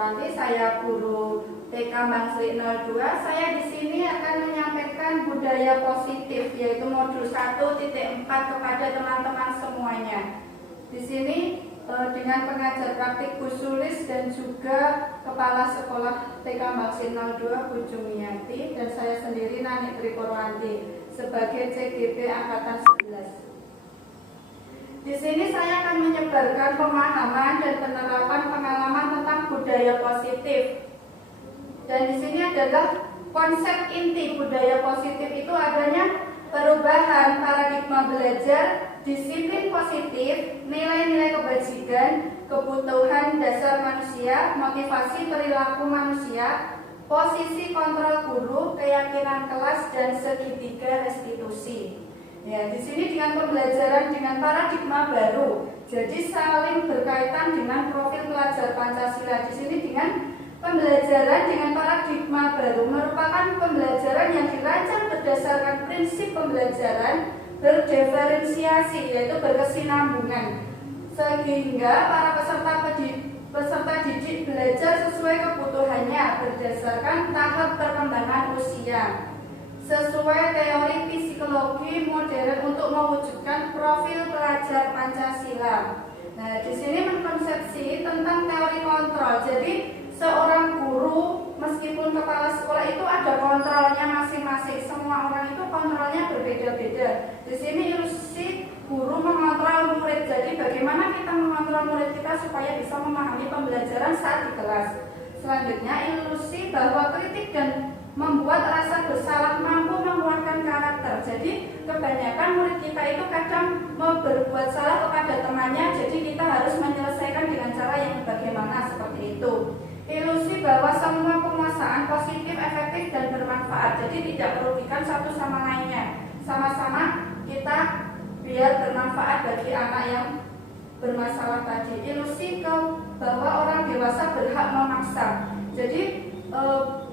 Trikorwanti, saya guru TK Bangsri 02. Saya di sini akan menyampaikan budaya positif, yaitu modul 1.4 kepada teman-teman semuanya. Di sini dengan pengajar praktik Bu Sulis dan juga Kepala Sekolah TK Bangsri 02 Bu Jumiati, dan saya sendiri Nani Trikorwanti sebagai CGP Angkatan 11. Di sini saya akan menyebarkan pemahaman dan penerapan pengalaman tentang budaya positif. Dan di sini adalah konsep inti budaya positif itu adanya perubahan paradigma belajar, disiplin positif, nilai-nilai kebajikan, kebutuhan dasar manusia, motivasi perilaku manusia, posisi kontrol guru, keyakinan kelas, dan segitiga restitusi. Ya, di sini dengan pembelajaran dengan paradigma baru, jadi saling berkaitan dengan profil pelajar Pancasila. Di sini dengan pembelajaran dengan paradigma baru merupakan pembelajaran yang dirancang berdasarkan prinsip pembelajaran berdiferensiasi, yaitu berkesinambungan, sehingga para peserta didik belajar sesuai kebutuhannya berdasarkan tahap perkembangan usia, sesuai teori psikologi modern untuk mewujudkan profil pelajar Pancasila. Nah, di sini mengkonsepsi tentang teori kontrol. Jadi, seorang guru meskipun kepala sekolah itu ada kontrolnya masing-masing. Semua orang itu kontrolnya berbeda-beda. Di sini ilusi guru mengontrol murid. Jadi, bagaimana kita mengontrol murid kita supaya bisa memahami pembelajaran saat di kelas. Selanjutnya, ilusi bahwa kritik dan membuat rasa bersalah mampu menguatkan karakter. Jadi kebanyakan murid kita itu kadang mau berbuat salah kepada temannya, jadi kita harus menyelesaikan dengan cara yang bagaimana, seperti itu. Ilusi bahwa semua penguasaan positif, efektif, dan bermanfaat, jadi tidak merugikan satu sama lainnya. Sama-sama kita biar bermanfaat bagi anak yang bermasalah tadi. Ilusi bahwa orang dewasa berhak memaksa. Jadi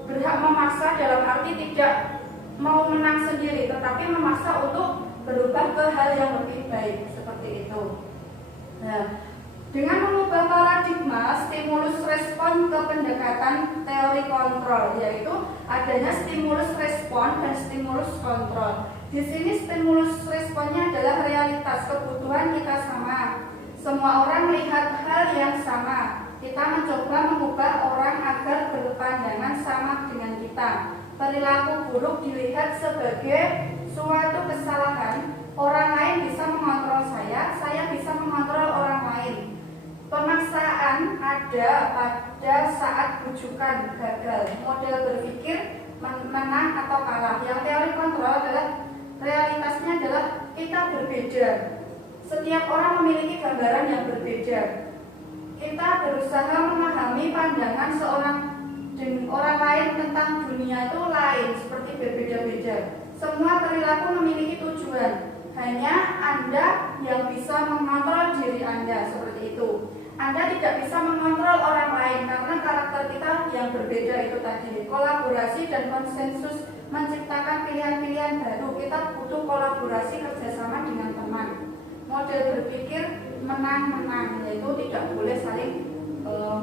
berhak memaksa dalam arti tidak mau menang sendiri, tetapi memaksa untuk berubah ke hal yang lebih baik, seperti itu. Nah, dengan mengubah paradigma stimulus respon ke pendekatan teori kontrol, yaitu adanya stimulus respon dan stimulus kontrol. Di sini stimulus responnya adalah realitas kebutuhan kita sama. Semua orang melihat hal yang sama. Kita mencoba mengubah orang agar berpandangan sama dengan kita. Perilaku buruk dilihat sebagai suatu kesalahan. Orang lain bisa mengontrol saya bisa mengontrol orang lain. Pemaksaan ada pada saat bujukan gagal. Model berpikir menang atau kalah. Yang teori kontrol adalah realitasnya adalah kita berbeda. Setiap orang memiliki gambaran yang berbeda. Kita berusaha memahami pandangan orang lain tentang dunia itu lain, seperti berbeda-beda. Semua perilaku memiliki tujuan. Hanya Anda yang bisa mengontrol diri Anda, seperti itu. Anda tidak bisa mengontrol orang lain karena karakter kita yang berbeda itu tadi. Kolaborasi dan konsensus menciptakan pilihan-pilihan baru. Kita butuh kolaborasi kerjasama dengan teman. Model berpikir menang-menang, yaitu tidak boleh saling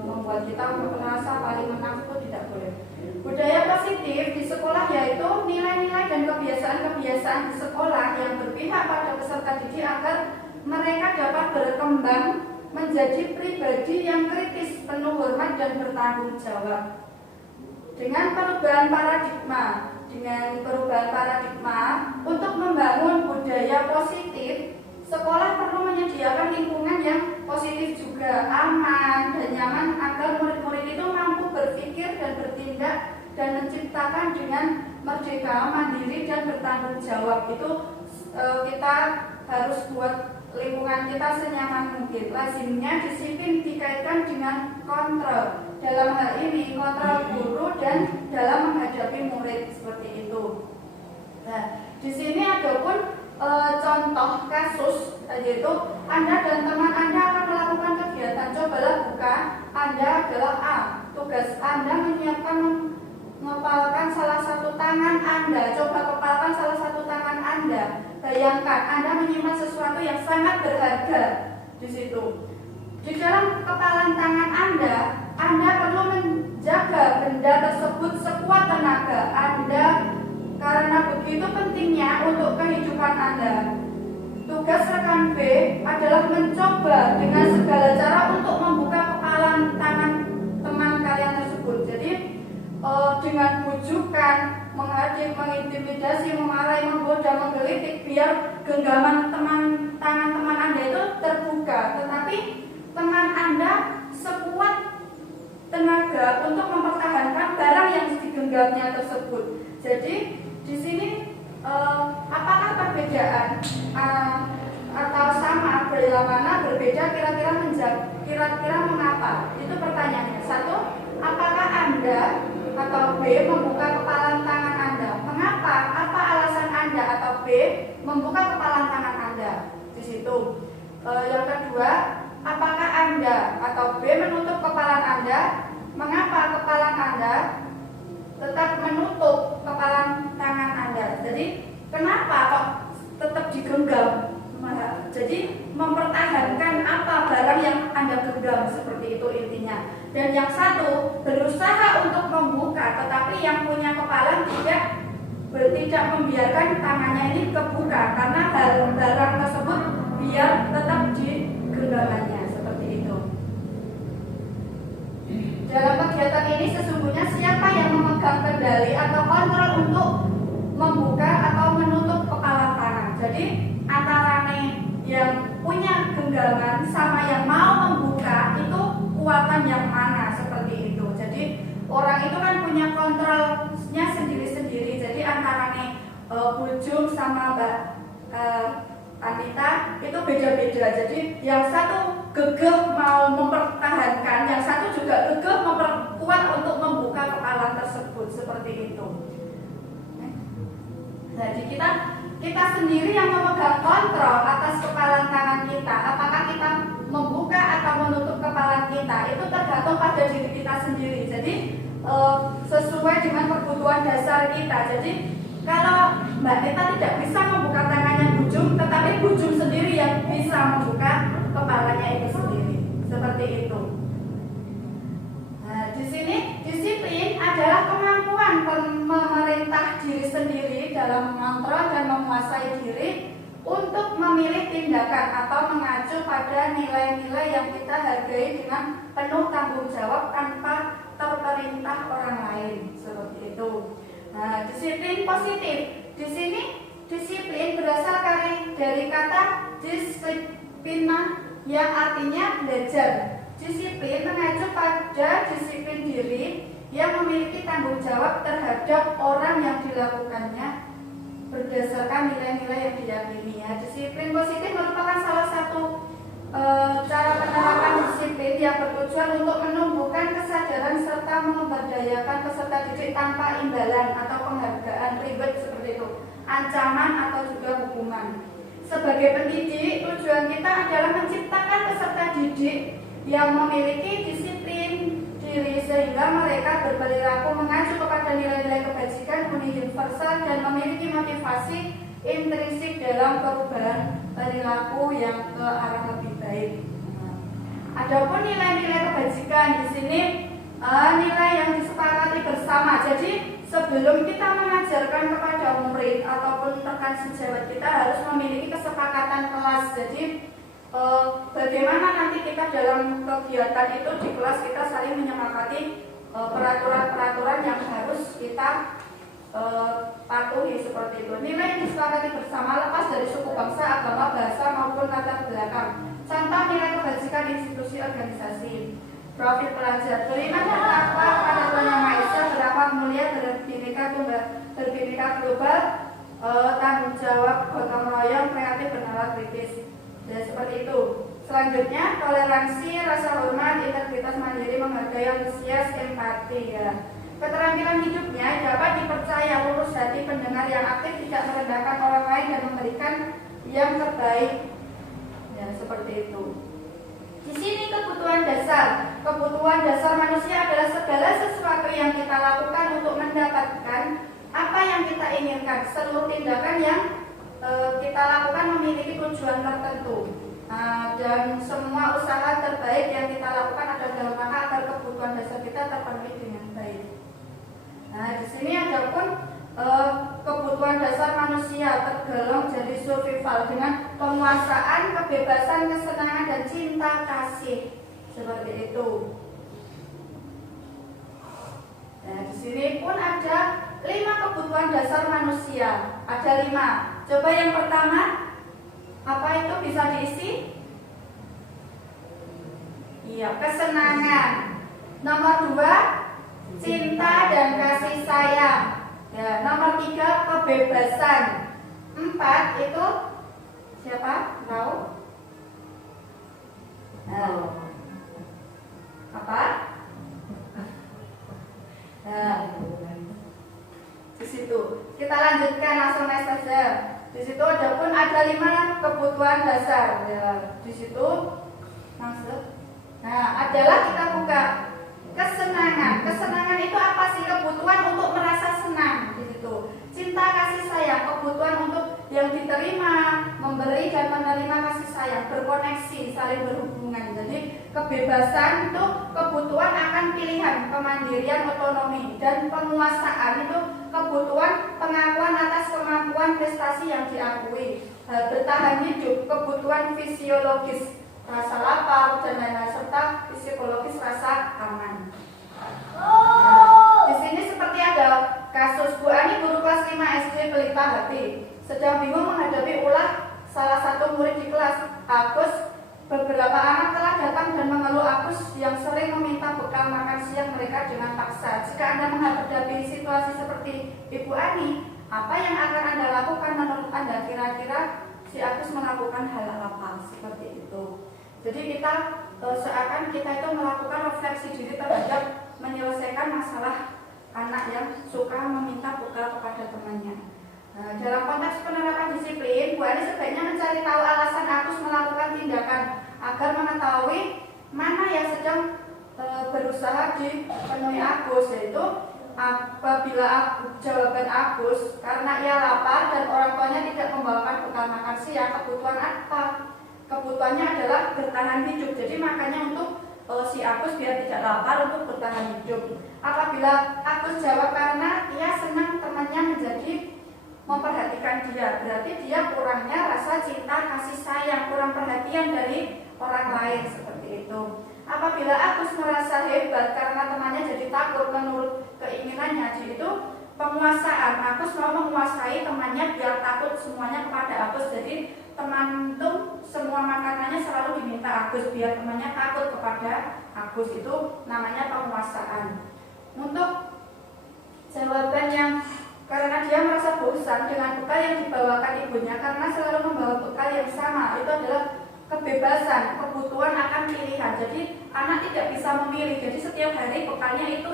membuat kita merasa paling menang, itu tidak boleh. Budaya positif di sekolah yaitu nilai-nilai dan kebiasaan-kebiasaan di sekolah yang berpihak pada peserta didik agar mereka dapat berkembang menjadi pribadi yang kritis, penuh hormat, dan bertanggung jawab. Dengan perubahan paradigma untuk membangun budaya positif, sekolah perlu menyediakan lingkungan yang positif juga, aman dan nyaman agar murid-murid itu mampu berpikir dan bertindak dan menciptakan dengan merdeka, mandiri, dan bertanggung jawab. Itu kita harus buat lingkungan kita senyaman mungkin. Lazimnya disiplin dikaitkan dengan kontrol. Dalam hal ini kontrol guru dan dalam menghadapi murid, seperti itu. Nah, di sini ada pun contoh kasus, yaitu Anda dan teman Anda akan melakukan kegiatan. Cobalah buka, Anda adalah A. Tugas Anda menyiapkan mengepalkan salah satu tangan Anda. Coba kepalkan salah satu tangan Anda. Bayangkan Anda menyimpan sesuatu yang sangat berharga di situ. Di dalam kepalan tangan Anda perlu tersebut sekuat tenaga Anda karena begitu pentingnya untuk kehidupan Anda. Tugas rekan B adalah mencoba dengan segala cara untuk membuka kepalan tangan teman kalian tersebut. Jadi dengan bujukan, menghadik, mengintimidasi, memarahi, menggoda, menggelitik biar genggaman tangan teman Anda itu terbuka. Tetapi teman Anda sekuat tenaga untuk mempertahankan barang yang digenggamnya tersebut. Jadi di sini apakah perbedaan atau sama, bila mana berbeda, kira-kira mengapa? Itu pertanyaannya. Satu, apakah Anda atau B membuka kepalan tangan Anda? Mengapa? Apa alasan Anda atau B membuka kepalan tangan Anda? Di situ. Yang kedua, apakah Anda atau B menutup kepalan Anda? Mengapa kepalan Anda tetap menutup kepalan tangan Anda? Jadi kenapa kok tetap digenggam? Jadi mempertahankan apa barang yang Anda genggam, seperti itu intinya. Dan yang satu berusaha untuk membuka, tetapi yang punya kepalan tidak membiarkan tangannya ini kebuka karena barang tersebut biar tetap di genggamannya, seperti itu. Dalam kegiatan ini sesungguhnya siapa yang memegang kendali atau kontrol untuk membuka atau menutup kepalan tangan. Jadi antara yang punya genggaman sama yang mau membuka itu kekuatan yang mana, seperti itu. Jadi orang itu kan punya kontrolnya sendiri-sendiri. Jadi antara Bujung sama Mbak Anita itu beda-beda. Jadi yang satu gegeh mau mempertahankan, yang satu juga gegeh memperkuat untuk membuka kepalan tersebut, seperti itu. Jadi kita sendiri yang memegang kontrol atas kepalan tangan kita. Apakah kita membuka atau menutup kepalan kita, itu tergantung pada diri kita sendiri. Jadi sesuai dengan kebutuhan dasar kita. Jadi kalau Mbak Nita tidak bisa membuka tangannya Bujung, tetapi Bujung sendiri yang bisa membuka kepalanya itu sendiri, seperti itu. Nah, di sini disiplin adalah kemampuan memerintah diri sendiri dalam mengontrol dan menguasai diri untuk memilih tindakan atau mengacu pada nilai-nilai yang kita hargai dengan penuh tanggung jawab tanpa terperintah orang lain, seperti itu. Nah, disiplin positif. Di sini disiplin berasal dari kata disiplina yang artinya belajar. Disiplin mengacu pada disiplin diri yang memiliki tanggung jawab terhadap orang yang dilakukannya berdasarkan nilai-nilai yang diyakininya. Disiplin positif merupakan salah satu cara penerapan disiplin yang bertujuan untuk menumbuhkan kesadaran serta memberdayakan peserta didik tanpa imbalan atau penghargaan, reward, seperti itu, ancaman atau juga hukuman. Sebagai pendidik, tujuan kita adalah menciptakan peserta didik yang memiliki disiplin diri sehingga mereka berperilaku mengacu kepada nilai-nilai kebajikan universal dan memiliki motivasi intrinsik dalam perubahan perilaku yang ke arah lebih baik. Adapun nilai-nilai kebajikan di sini nilai yang disepakati bersama. Jadi sebelum kita mengajarkan kepada murid ataupun rekan sejawat kita harus memiliki kesepakatan kelas. Jadi bagaimana nanti kita dalam kegiatan itu di kelas kita saling menyepakati peraturan-peraturan yang harus kita patuhi, seperti itu. Nilai yang disepakati bersama lepas dari suku, bangsa, agama, bahasa maupun latar belakang. Contoh nilai kebajikan institusi organisasi. Profil pelajar beriman dan takwa pada Tuhan Yang Maha Esa, berakhlak mulia, berbhinneka global, tanggung jawab, gotong royong, kreatif, bernalar kritis. Dan seperti itu. Selanjutnya toleransi, rasa hormat, integritas, mandiri, menghargai, antusias, empati, ya. Keterampilan hidupnya dapat dipercaya, lurus hati, pendengar yang aktif, tidak merendahkan orang lain dan memberikan yang terbaik. Ya, seperti itu. Di sini kebutuhan dasar manusia adalah segala sesuatu yang kita lakukan untuk mendapatkan apa yang kita inginkan. Seluruh tindakan yang kita lakukan memiliki tujuan tertentu. Dan semua usaha terbaik yang kita lakukan adalah dalam rangka agar kebutuhan dasar kita terpenuhi dengan baik. kebutuhan dasar manusia tergolong jadi survival dengan penguasaan, kebebasan, kesenangan, dan cinta kasih seperti itu. Nah, di sini pun ada 5 kebutuhan dasar manusia. Ada 5. Coba yang pertama, apa itu bisa diisi? Iya, kesenangan. Nomor 2, cinta dan kasih sayang. Ya, nomor 3, kebebasan. 4 itu siapa? Tahu? Nah, apa? Nah, di situ kita lanjutkan langsung next saja. Di situ ada 5 kebutuhan dasar. Ya, di situ masuk. Nah, adalah kita buka kesenangan. Kesenangan itu apa sih? Kebutuhan untuk merasa senang. Di situ. Cinta kasih sayang, kebutuhan untuk yang diterima, memberi dan menerima kasih sayang, berkoneksi, saling berhubungan. Jadi kebebasan itu kebutuhan akan pilihan, kemandirian, otonomi, dan penguasaan itu kebutuhan pengakuan atas kemampuan prestasi yang diakui. Bertahan hidup, kebutuhan fisiologis, rasa lapar dan lain-lain, serta psikologis, rasa aman. Di sini seperti ada kasus Bu Ani, guru kelas 5 SD Pelita Hati, sedang bingung menghadapi ulah salah satu murid di kelas. Agus, beberapa anak telah datang dan mengeluh Agus yang sering meminta bekal makan siang mereka dengan paksa. Jika Anda menghadapi situasi seperti Ibu Ani, apa yang akan Anda lakukan menurut Anda? Kira-kira si Agus melakukan hal apa? Seperti itu. Jadi kita seakan kita itu melakukan refleksi diri terhadap menyelesaikan masalah anak yang suka meminta bekal kepada temannya. Nah, dalam konteks penerapan disiplin, Bu Ani sebaiknya mencari tahu alasan Agus melakukan tindakan agar mengetahui mana yang sedang berusaha dipenuhi Agus, yaitu apabila jawaban Agus karena ia lapar dan orang tuanya tidak membawakan bekal makan siang, kebutuhan apa? Kebutuhannya adalah bertahan hidup. Jadi makanya untuk si Agus biar tidak lapar untuk bertahan hidup. Apabila Agus jawab karena ia senang temannya menjadi memperhatikan dia, berarti dia kurangnya rasa cinta kasih sayang, kurang perhatian dari orang lain, seperti itu. Apabila Agus merasa hebat karena temannya jadi takut menurut keinginannya, jadi itu penguasaan. Agus mau menguasai temannya biar takut semuanya kepada Agus. Jadi teman itu semua makanannya selalu diminta Agus biar temannya takut kepada Agus, itu namanya penguasaan. Untuk jawaban yang karena dia merasa bosan dengan bekal yang dibawakan ibunya karena selalu membawa bekal yang sama, itu adalah kebebasan, kebutuhan akan pilihan. Jadi anak tidak bisa memilih. Jadi setiap hari bekalnya itu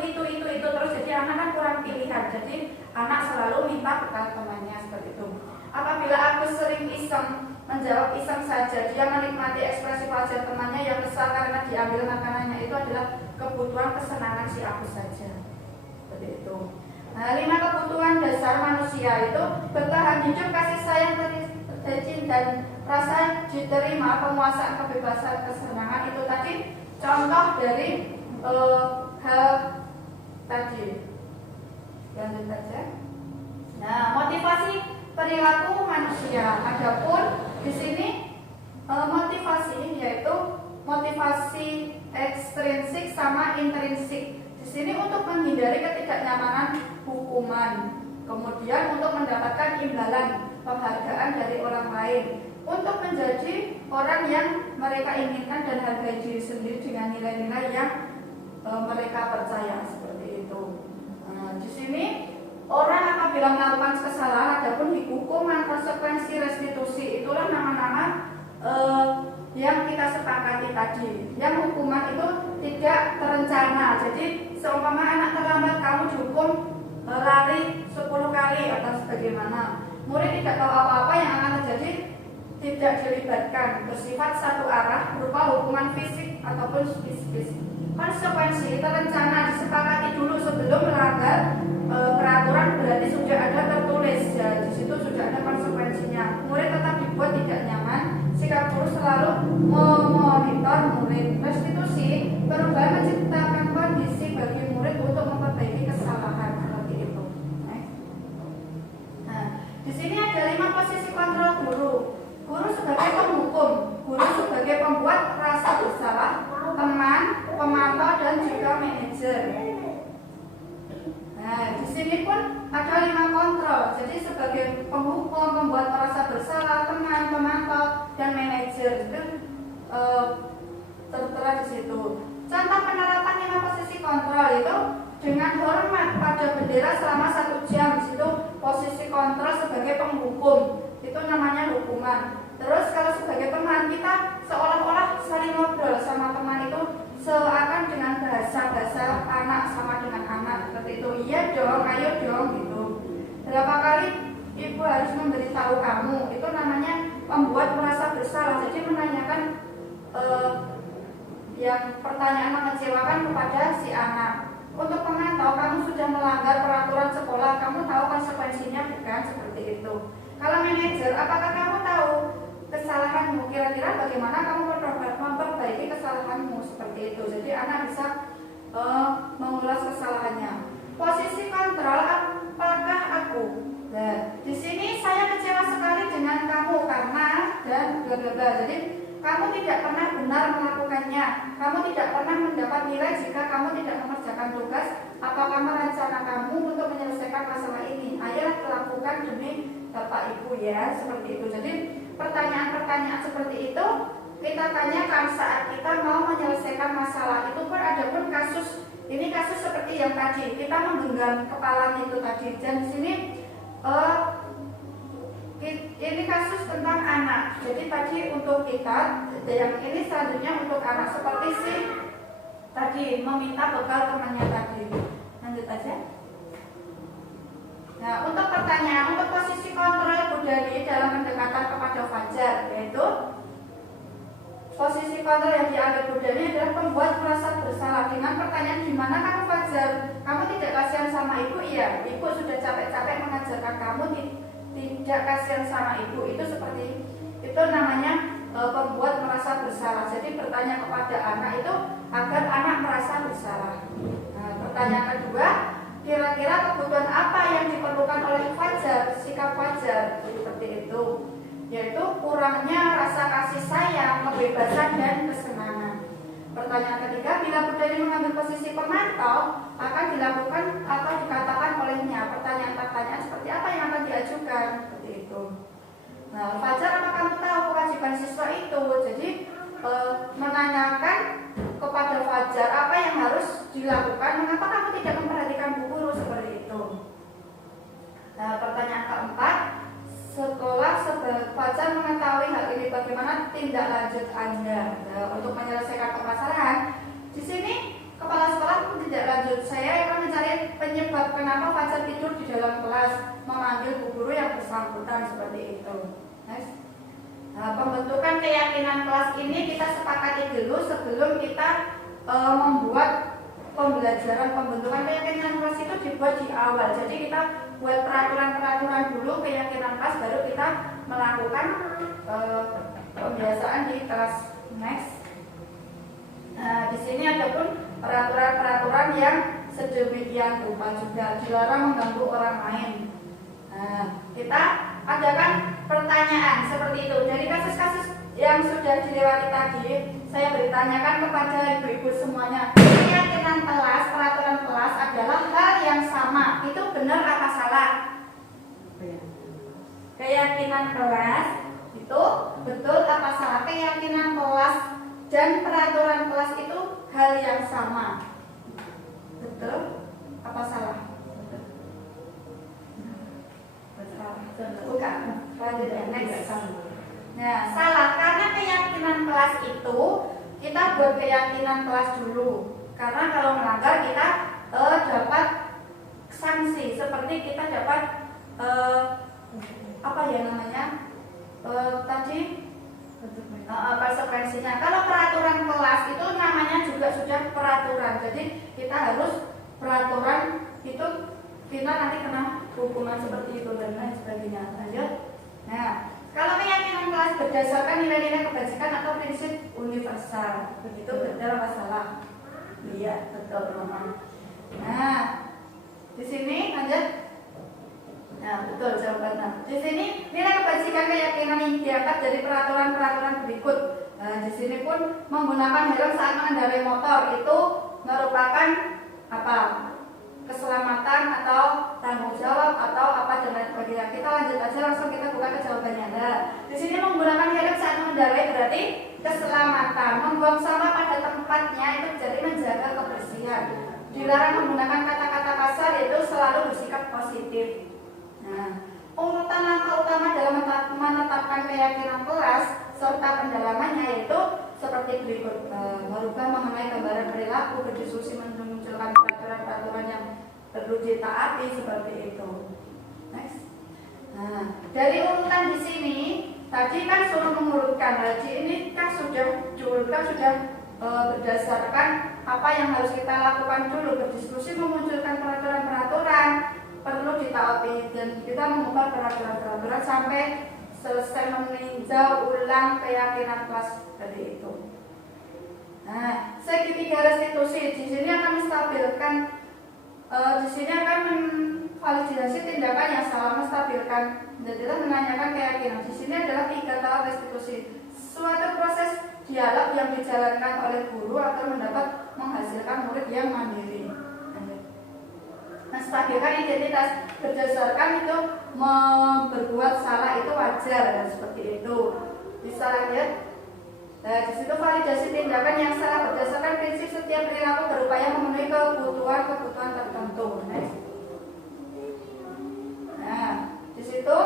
terus. Jadi anak kan kurang pilihan. Jadi anak selalu minta bekal temannya, seperti itu. Apabila Agus sering iseng menjawab iseng saja, dia menikmati ekspresi wajah temannya yang kesal karena diambil makanannya, itu adalah kebutuhan kesenangan si Agus saja, seperti itu. Nah, 5 kebutuhan dasar manusia itu bertahan hidup, kasih sayang, dan rasa diterima, penguasaan, kebebasan, kesenangan. Itu tadi contoh dari hal tadi. Lanjut saja. Nah, motivasi perilaku manusia. Adapun di sini motivasi yaitu motivasi ekstrinsik sama intrinsik. Di sini untuk menghindari ketidaknyamanan hukuman, kemudian untuk mendapatkan imbalan penghargaan dari orang lain, untuk menjadi orang yang mereka inginkan dan hargai diri sendiri dengan nilai-nilai yang mereka percaya, seperti itu. Di sini orang apabila melakukan kesalahan, adapun hukuman, konsekuensi, restitusi, itulah nama-nama yang kita sepakati tadi. Yang hukuman itu tidak terencana. Jadi seumpama anak terlambat kamu dihukum lari 10 kali atau sebagaimana. Murid tidak tahu apa-apa yang akan terjadi, tidak dilibatkan, bersifat satu arah berupa hukuman fisik ataupun psikis. Konsekuensi terencana, disepakati dulu sebelum melanggar peraturan, berarti sudah ada tertulis ya, di situ sudah ada konsekuensinya. Murid tetap dibuat tidak nyaman. Sikap guru selalu memonitor murid. Restitusi perubahan menciptakan kondisi bagi murid untuk memperbaiki kesalahan, seperti itu. sini pun ada 5 kontrol. Jadi sebagai penghukum, pembuat merasa bersalah, teman, pemantau, dan manajer itu tertera di situ. Contoh penerapan 5 posisi kontrol itu dengan hormat pada bendera selama 1 jam. Di situ posisi kontrol sebagai penghukum, itu namanya hukuman. Terus kalau sebagai teman, kita seolah-olah saling ngobrol sama teman itu seakan dengan bahasa anak sama dengan anak seperti itu. Iya dong, ayo dong gitu. Berapa kali ibu harus memberitahu kamu, itu namanya membuat merasa bersalah. Jadi menanyakan yang pertanyaan mengecewakan kepada si anak. Untuk pemantau, kamu sudah melanggar peraturan sekolah, kamu tahu konsekuensinya bukan? Seperti itu. Kalau manajer, apakah kamu tahu kesalahanmu? Kira-kira bagaimana kamu memperbaiki kesalahanmu? Seperti itu. Jadi anak bisa mengulas kesalahannya. Posisi kontrol, apakah aku? Nah, di sini saya kecewa sekali dengan kamu karena dan bla bla bla. Jadi kamu tidak pernah benar melakukannya. Kamu tidak pernah mendapat nilai jika kamu tidak mengerjakan tugas. Apakah rencana kamu untuk menyelesaikan masalah ini? Ayolah lakukan demi Bapak Ibu ya, seperti itu. Jadi pertanyaan-pertanyaan seperti itu kita tanyakan saat kita mau menyelesaikan masalah. Itu pun ada pun kasus, ini kasus seperti yang tadi kita menggenggam kepala itu tadi. Dan di sini ini kasus tentang anak. Jadi tadi untuk kita, yang ini selanjutnya untuk anak seperti si tadi meminta bekal temannya tadi. Lanjut aja. Nah, untuk pertanyaan, untuk posisi kontrol Bu Dani dalam pendekatan kepada Fajar, yaitu posisi kontrol yang diambil Bu Dani adalah membuat merasa bersalah dengan pertanyaan gimana kamu Fajar? Kamu tidak kasihan sama ibu? Iya, ibu sudah capek-capek mengajarkan kamu, tidak kasihan sama ibu. Itu seperti itu namanya membuat merasa bersalah. Jadi bertanya kepada anak itu agar anak merasa bersalah. Nah, pertanyaan kedua, kira-kira kebutuhan apa yang diperlukan oleh Fajar, sikap Fajar seperti itu, yaitu kurangnya rasa kasih sayang, kebebasan, dan kesenangan. Pertanyaan ketiga, bila Bu Dani mengambil posisi pemantau, akan dilakukan atau dikatakan olehnya pertanyaan-pertanyaan seperti apa yang akan diajukan, seperti itu. Nah, Fajar, apa kamu tahu kewajiban siswa itu? Jadi menanyakan kepada Fajar apa yang harus dilakukan, mengapa kamu tidak memperhatikan Bu Guru, seperti itu. Nah, pertanyaan keempat, setelah Fajar mengetahui hal ini, bagaimana tindak lanjut Anda untuk menyelesaikan permasalahan? Di sini kepala sekolah pun tidak lanjut. Saya akan mencari penyebab kenapa Fajar tidur di dalam kelas, memanggil Bu Guru yang bersangkutan, seperti itu. Nah, pembentukan keyakinan kelas ini kita sepakati dulu sebelum kita membuat pembelajaran. Pembentukan keyakinan kelas itu dibuat di awal. Jadi kita buat peraturan-peraturan dulu, keyakinan kelas, baru kita melakukan pembiasaan di kelas. Next. Nah, di sini ada pun peraturan-peraturan yang sedemikian rupa juga, dilarang mengganggu orang lain. Nah, kita adakan pertanyaan seperti itu. Dari kasus-kasus yang sudah dilewati tadi, saya bertanyakan kepada ibu-ibu semuanya, keyakinan kelas, peraturan kelas adalah hal yang sama. Itu benar apa salah? Keyakinan kelas itu betul apa salah? Keyakinan kelas dan peraturan kelas itu hal yang sama. Betul apa salah? Bukan. Next. Nah, salah karena keyakinan kelas itu kita buat keyakinan kelas dulu. Karena kalau melanggar kita dapat sanksi, seperti kita dapat apa ya namanya tadi konsekuensinya. Kalau peraturan kelas itu namanya juga sudah peraturan. Jadi kita harus peraturan itu kita nanti kena hukuman seperti itu dan lain sebagainya. Lanjut. Nah, kalau keyakinan kelas berdasarkan nilai-nilai kebajikan atau prinsip universal, begitu benar apa salah? Iya, betul teman-teman. Nah, di sini lanjut. Nah, betul jawabannya. Di sini nilai kebajikan keyakinan yang diangkat dari peraturan-peraturan berikut. Nah, di sini pun menggunakan helm saat mengendarai motor itu merupakan apa? Keselamatan atau dilarang menggunakan kata-kata kasar, yaitu selalu bersikap positif. Nah, urutan langkah utama dalam menetapkan keyakinan kelas serta pendalamannya yaitu seperti berikut. Merubah mengenai gambaran perilaku, berdiskusi memunculkan peraturan-peraturan yang perlu ditaati seperti itu. Next. Nah, dari urutan di sini tadi kan suruh mengurutkan. Jadi ini kan sudah berdasarkan apa yang harus kita lakukan dulu, berdiskusi memunculkan peraturan-peraturan perlu ditaati, dan kita mengubah peraturan-peraturan sampai selesai meninjau ulang keyakinan kelas tadi itu. Nah, segitiga restitusi di sini akan menstabilkan, di sini akan memvalidasi tindakan yang salah, menstabilkan, dan tidak menanyakan keyakinan. Di sini adalah 3 tahap restitusi. Suatu proses dialog yang dijalankan oleh guru agar mendapat menghasilkan murid yang mandiri. Menstabilkan identitas berdasarkan itu berbuat salah itu wajar, dan seperti itu. Bisa lihat. Nah, di situ validasi tindakan yang salah berdasarkan prinsip setiap perilaku berupaya memenuhi kebutuhan tertentu. Nah, di situ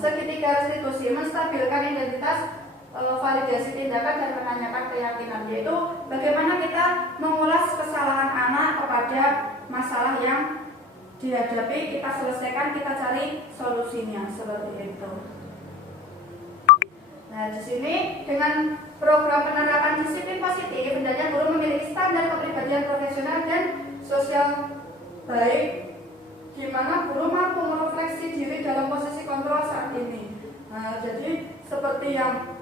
segitiga restitusi menstabilkan identitas, validasi tindakan, dan menanyakan keyakinan, yaitu bagaimana kita mengulas kesalahan anak kepada masalah yang dihadapi, kita selesaikan, kita cari solusinya, seperti itu. Nah, di sini dengan program penerapan disiplin positif, hendaknya guru memiliki standar kepribadian profesional dan sosial baik, di mana guru mampu merefleksi diri dalam posisi kontrol saat ini. Nah, jadi seperti yang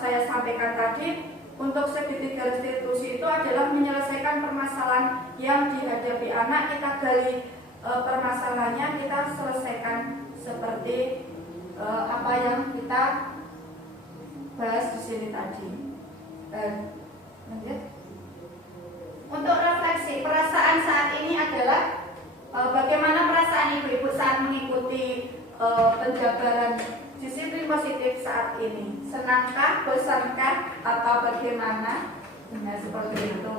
saya sampaikan tadi, untuk segitiga restitusi itu adalah menyelesaikan permasalahan yang dihadapi anak, kita gali permasalahannya, kita selesaikan seperti apa yang kita bahas di sini tadi. Untuk refleksi perasaan saat ini adalah bagaimana perasaan ibu-ibu saat mengikuti penjabaran disiplin positif saat ini? Senangkah, bosankah, atau bagaimana? Nah, seperti itu.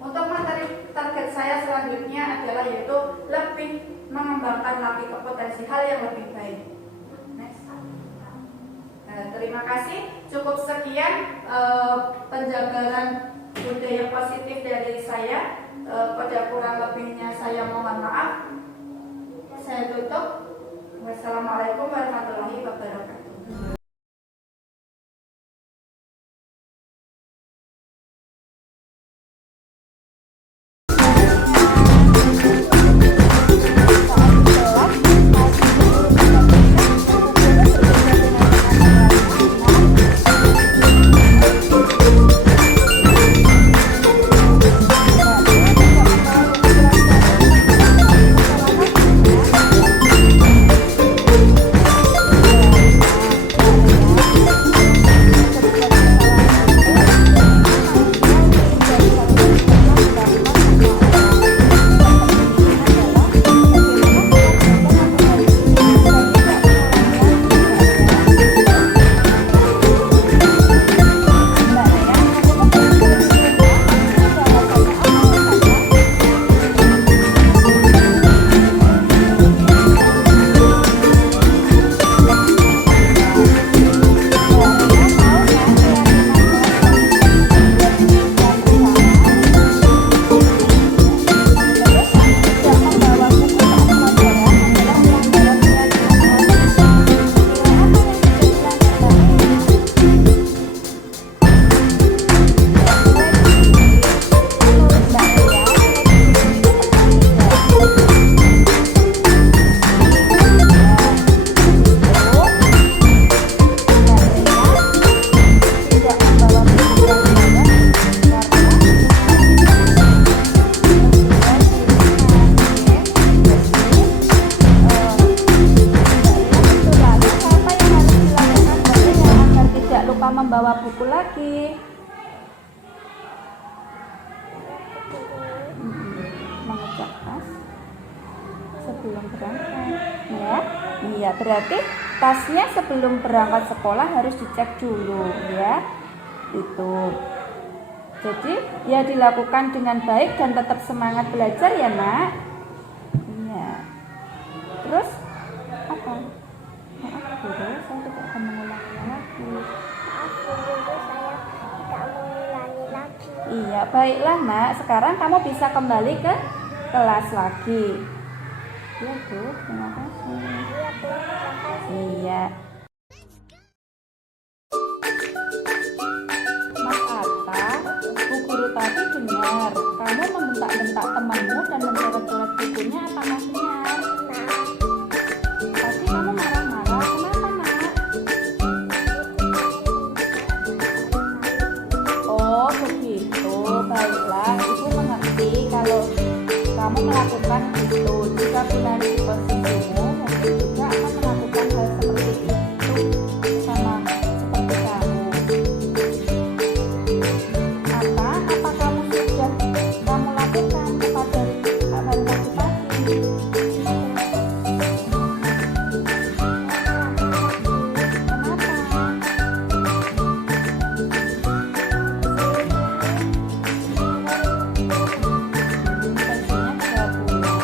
Untuk materi target saya selanjutnya adalah yaitu lebih mengembangkan lagi ke potensi hal yang lebih baik. Next. Terima kasih. Cukup sekian penjabaran budaya positif dari saya. Pada kurang lebihnya saya mohon maaf. Saya tutup. Wassalamualaikum warahmatullahi wabarakatuh. Membawa buku lagi, mengecek tas sebelum berangkat, ya. Iya, berarti tasnya sebelum berangkat sekolah harus dicek dulu, ya. Itu. Jadi ya dilakukan dengan baik dan tetap semangat belajar ya nak. Iya. Terus apa? Maaf guru, saya tidak akan mengulangi lagi. Maaf guru, saya tidak mengulangi lagi. Iya, baiklah nak. Sekarang kamu bisa kembali ke kelas lagi. Iya Bu, terima kasih. Iya Bu, terima kasih. Iya. Mas Atta, Bu guru tadi dengar kamu membentak-bentak temanmu dan mencoret-coret bukunya apa maksudnya? Nah, Tadi kamu marah-marah, kenapa nak? Oh begitu, baiklah. Ibu mengerti kalau kamu melakukan itu. Jika benar di posisimu, mungkin juga akan melakukan hal seperti itu sama seperti kamu. Apa kamu sudah kamu lakukan kepada hal tadi pagi? Kenapa? Pensiunnya 3 bulan.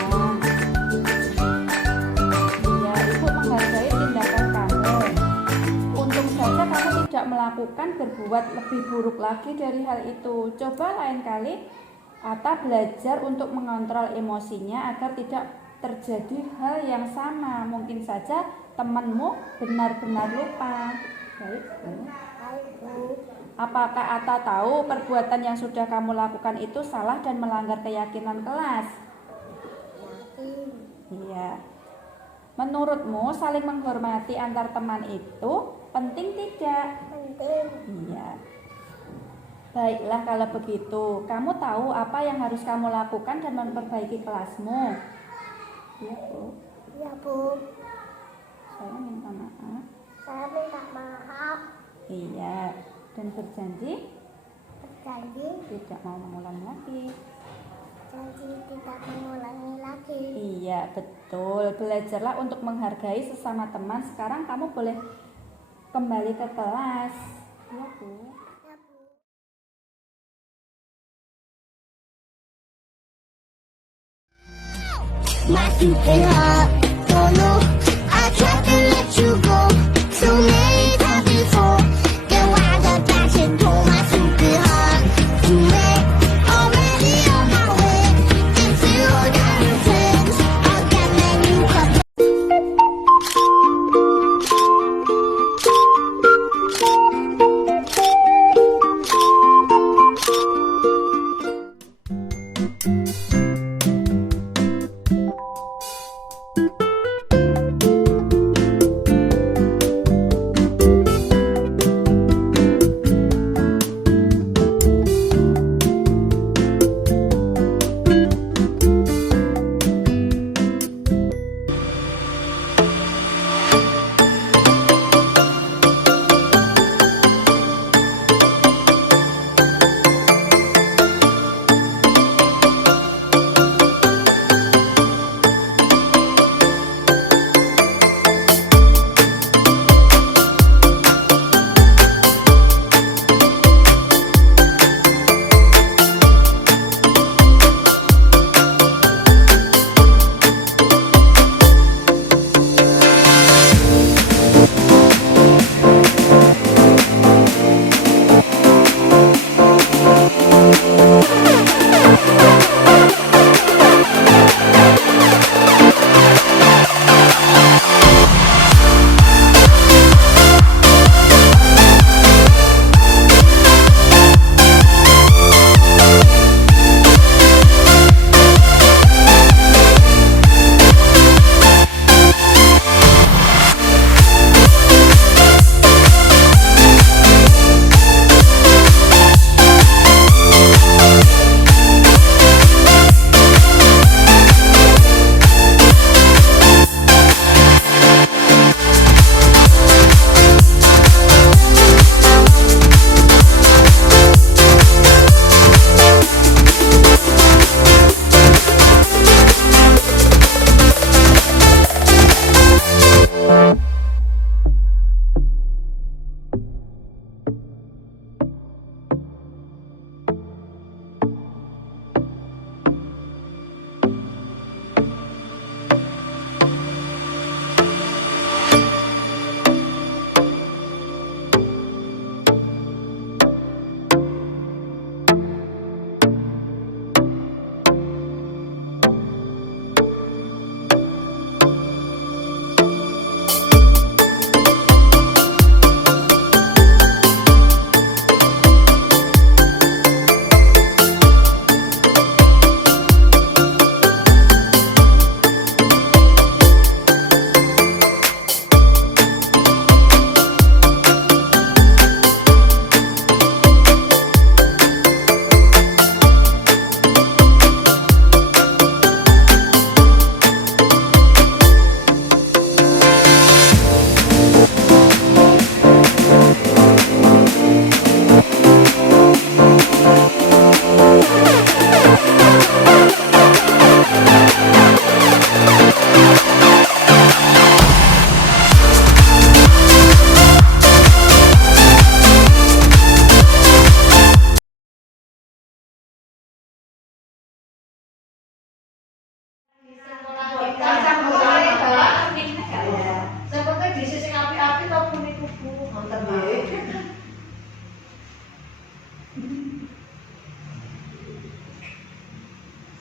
Iya, ibu menghargai tindakan kamu. Untung saja kamu tidak melakukan berbuat lebih buruk lagi dari hal itu. Coba lain kali Atta belajar untuk mengontrol emosinya agar tidak terjadi hal yang sama. Mungkin saja temanmu benar-benar lupa. Baik, Bu. baik Bu. Apakah Atta tahu perbuatan yang sudah kamu lakukan itu salah dan melanggar keyakinan kelas? Yakin. Iya. Menurutmu saling menghormati antar teman itu penting tidak? Penting. Iya. Baiklah kalau begitu, kamu tahu apa yang harus kamu lakukan dan memperbaiki kelasmu. Iya Bu. Iya Bu. Saya minta maaf. Saya minta maaf. Iya. Dan berjanji Berjanji tidak mau mengulangi lagi. janji tidak mengulangi lagi. Iya betul. Belajarlah untuk menghargai sesama teman. Sekarang kamu boleh kembali ke kelas. Iya Bu. Ya Bu. My stupid heart, don't know. I tried to let you go so many times before. Then why the passion told my stupid heart to make already on my way. If you got your friends, I'll get my new cup.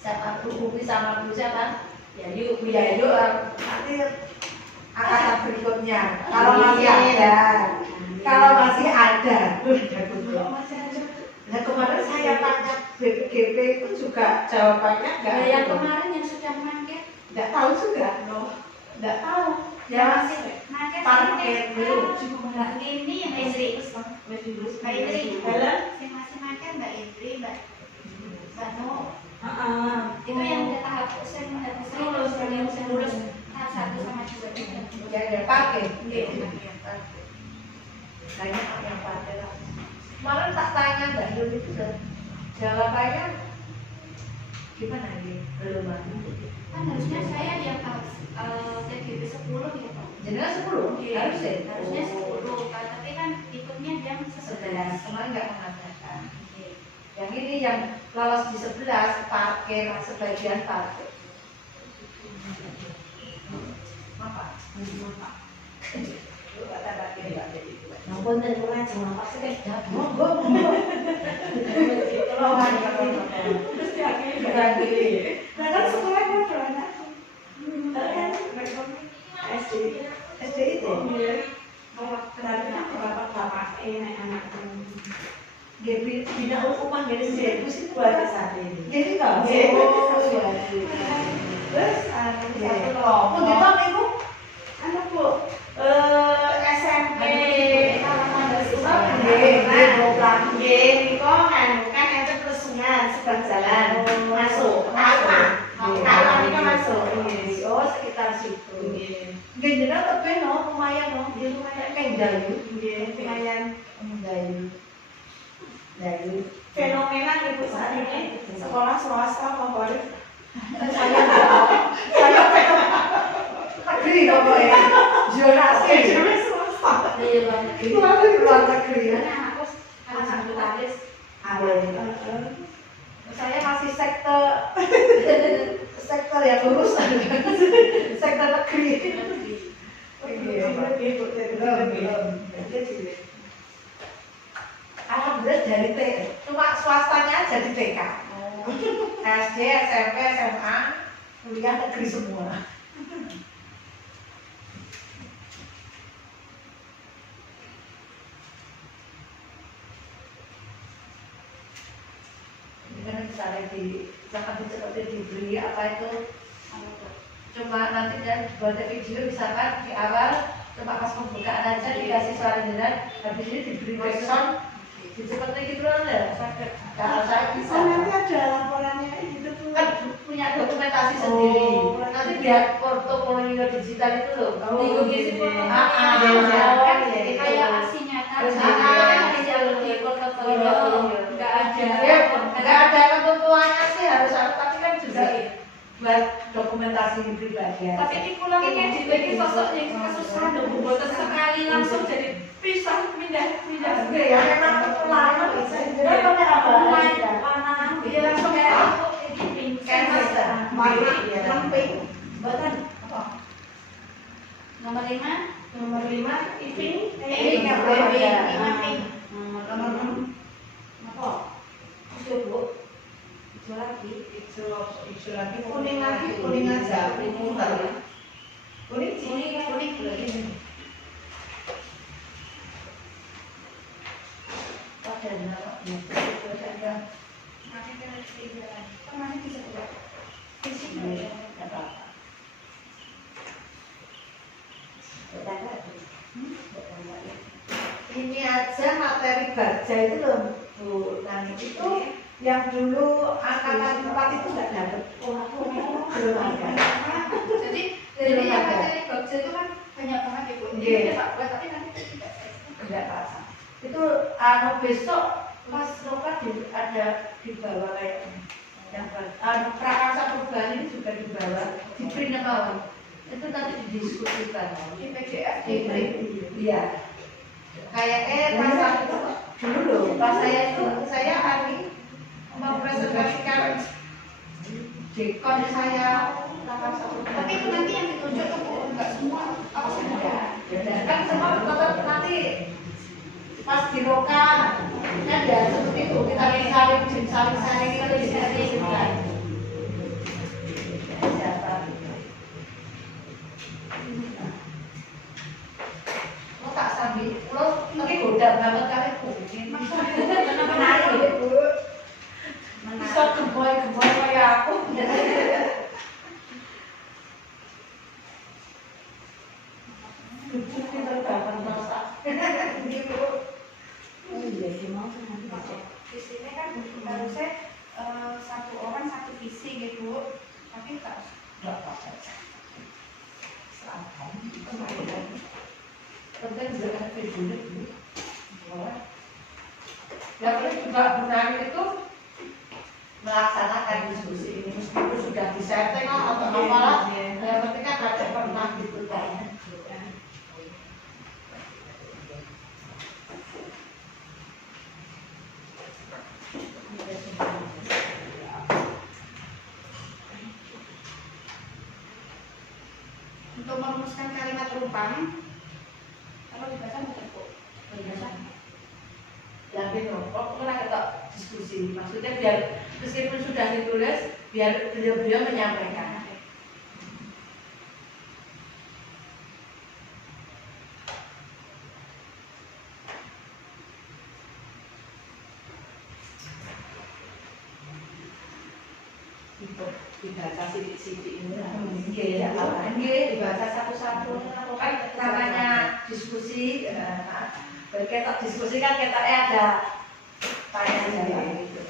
siapa Umi sama Bu siapa? Ya yuk nanti angkatan berikutnya kalau masih ada. Kalau masih ada, nah kemarin saya tanya BPGP itu juga jawabannya enggak. Nah, yang kemarin yang sudah mangket, Enggak tahu juga, enggak tahu. ya masih mangket Paket belum. Mbak ini yang Indri, Mbak Indri, Halo? yang masih mangket Mbak Indri, Mbak No. Heeh. Itu yang udah tahap usia lulus, yang usia lulus tahap 1 sama 2. Ya ada pakai. Iya. Banyak yang pakai. Kemarin tak tanya Mbak Yul itu jawabannya gimana nih? Belum ada. Kan harusnya saya yang TGP 10 ya Pak. Jenengan 10? Iya. Harusnya Oh. 10, tapi kan ikutnya jam 11. Kemarin nggak mengatakan. Yang ini yang lolos di 11 parkir, sebagian parkir. Apa? Lu kata parkir nggak ada itu. Nampun dan kurang cuma pasti kan Monggo. Terus diakhiri ganti. Nah kan sekolah bodoh anakku. Kan SD itu. bapak enak anak Dia bina hukuman dari sini sih buat saat ini. jadi nggak? Terus Satu oh di mana ibu? anak bu SMP kan ente perusungan seberang jalan masuk apa kalau ini masuk Oh sekitar situ. Gak jelas tapi no lumayan no, dia lumayan kayak dayu. lumayan Dayu. fenomena ibu saat ini sekolah swasta favorit Saya negeri kok ya. Zonasi. swasta Luar negeri ya. Karena aku anak butalis. Saya masih sektor yang lurus sektor negeri. Alhamdulillah dari TK, cuma swastanya aja di TK. SD, SMP, SMA, kuliah negeri semua. Kan misalnya jangan seperti diberi apa itu cuma nanti dia buat video misalkan di awal cuma pas pembukaan aja dikasih suara jelas habis ini diberi backsound seperti gitu loh ya kalau saya bisa nanti ada laporannya gitu tuh kan punya dokumentasi sendiri nanti biar portofolio digital itu loh Diisi foto. kan Kayak aksi nyata. Di portofolio nggak ada. ya nggak ada ketentuannya sih harus tapi kan juga buat dokumentasi pribadi ya. Tapi dipulangin dibagi sosok yang kesusahan dong, buatan sekali langsung jadi pisah pindah. Oke ya memang ketularan bisa jadi pakai apa Warna dia langsung kayak aku ini kan bisa warna lemping buatan apa nomor 5 nomor 5 iping nomor 6 apa coba hijau lagi kuning aja kuning ada nama itu saja kemarin bisa buat ini aja materi baja itu loh Bu Nani itu yang dulu angkatan 4 itu nggak dapat belum ada jadi yang materi baca itu kan banyak banget ibu ini Pak buat tapi nanti tidak enggak pasang itu besok pas Roka ada dibawa kayak yang prakarsa perubahan ini juga dibawa diberi nama itu nanti didiskusikan di PGS di iya kayaknya pas dulu loh pas saya hari mempresentasikan dekon saya prakarsa perubahan tapi itu nanti yang ditunjuk tuh enggak semua apa sih kan semua tetap nanti pas di Roka ada seperti itu kita saling kalau di sini isi gitu, tapi enggak apa-apa. Penting jangan videonya dulu. Yang ini juga benar itu melaksanakan diskusi ini meskipun sudah disetting atau apalah, yang penting kan ada pernah gitu kan. untuk merumuskan kalimat rumpang. Kalau dibaca nggak Bu? Dibaca. Yang itu, kok pernah kita diskusi, maksudnya biar meskipun sudah ditulis, biar beliau-beliau menyampaikan. Itu dibaca sidik-sidik ini. Iya, dibaca satu-satu. Kan namanya diskusi. Kita diskusi kan kita ada tanya jawab gitu.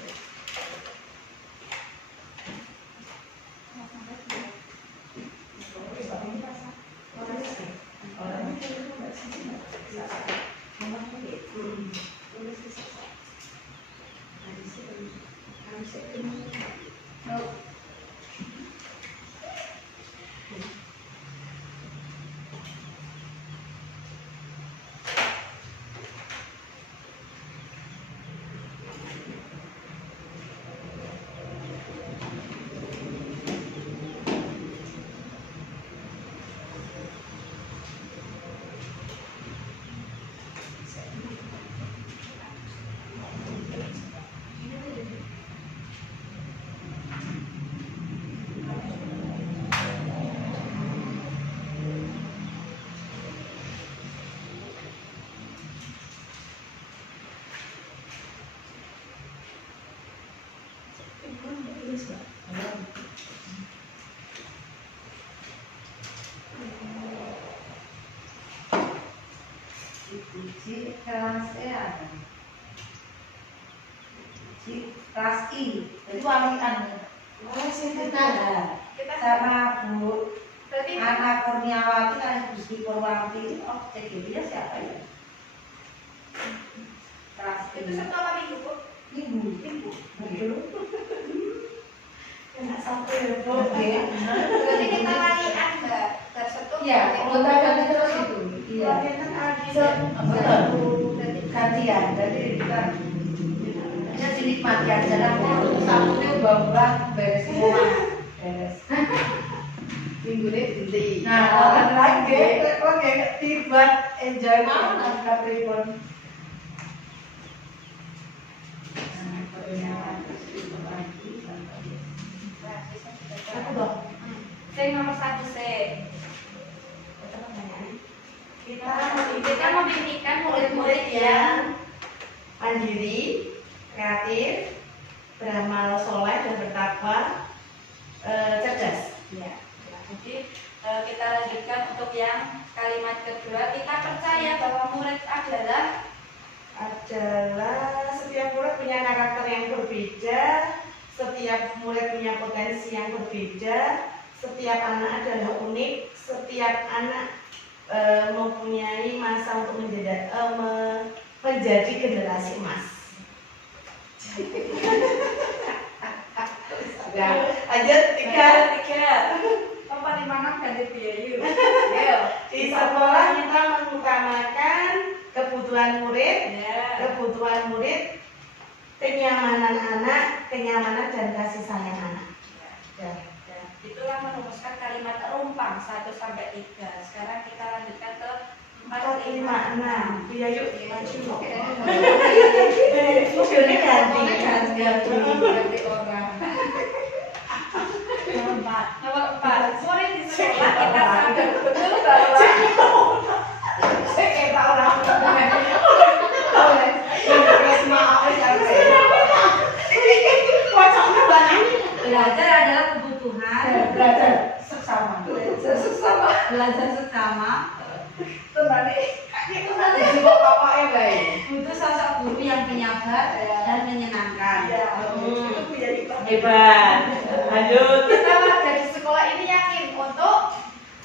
Uji kelas E ada. Uji kelas I. Jadi walian. Kita sama Bu Berarti Ana Kurniawati kan Gusti Purwanti. Oh, CGD ya siapa ya? Kelas itu I. satu apa minggu Bu? Ibu. Betul. Enak sampai Oke. Berarti kita walian Mbak. Tersetuh. Iya, anggota ganti terus itu. Iya. Betul. Gantian. Jadi kita hanya dinikmati aja lah. Sabtunya ubah-ubah beres semua. Beres. minggu ini ganti. Nah, lagi, oke, tiba enjoy mau angkat ribon. Aku dong. Saya nomor 1 C. Kita membimbingkan murid-murid yang mandiri, kreatif, beramal soleh dan bertakwa, cerdas. Ya. Jadi kita lanjutkan untuk yang kalimat kedua. Kita percaya bahwa murid adalah Setiap murid punya karakter yang berbeda, setiap murid punya potensi yang berbeda, setiap anak adalah unik, setiap anak mempunyai masa untuk menjadi generasi emas. Nah, aja tiga. apa di mana ganti biaya? Di sekolah kita mengutamakan kebutuhan murid, kenyamanan anak, kenyamanan dan kasih sayang anak. Ya. Itulah merumuskan kalimat rumpang 1 sampai 3. Sekarang kita lanjutkan ke 4, 5, 6. Iya yuk, maju. Mobilnya ganti. Ganti orang. Nomor 4. Murid di sekolah kita sadar betul bahwa belajar adalah kebutuhan. Belajar seksama. Belajar seksama Jadi kok bapaknya baik. Butuh sosok guru yang penyabar dan menyenangkan. Hebat. Lanjut. Kita warga di sekolah ini yakin untuk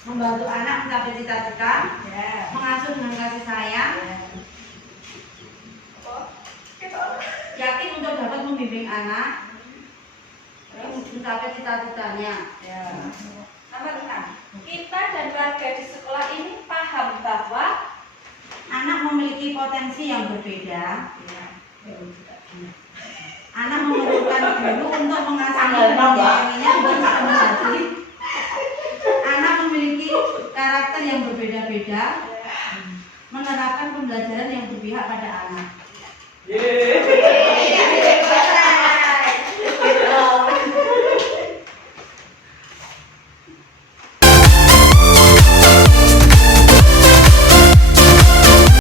membantu anak mencapai cita-cita, mengasuh dengan kasih sayang, yakin untuk dapat membimbing anak mencapai cita-citanya. Teman-teman, kita dan warga di sekolah ini paham bahwa Anak memiliki potensi yang berbeda. Anak memerlukan guru untuk mengasah dan menyayanginya untuk bisa menjadi. Anak memiliki karakter yang berbeda-beda, menerapkan pembelajaran yang berpihak pada anak.